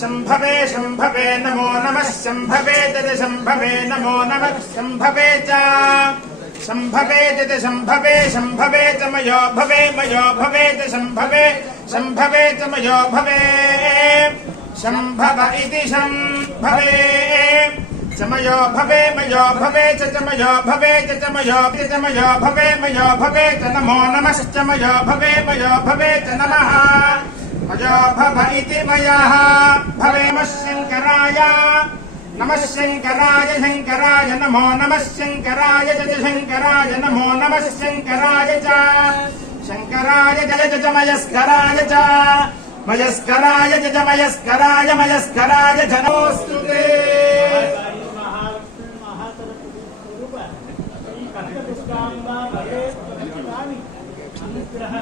शंभवे शंभवे नमो नमः शंभवे तद शंभवे नमो नमः शंभवे च शंभवे तद शंभवे शंभवे च मयो भवे च शंभवे शंभवे च मयो भवे शंभव इति शंभवे चमयो भवे च चमयो भवे च चमयो भवे च नमो नमः चमयो भवे च नमः मयो भव इति मयः भवे नमः शंकराय नमो नमः शंकराय नमो नमः शंकराय जय च मयस्कराय च मयस्कराय नमोऽस्तुते अनुग्रह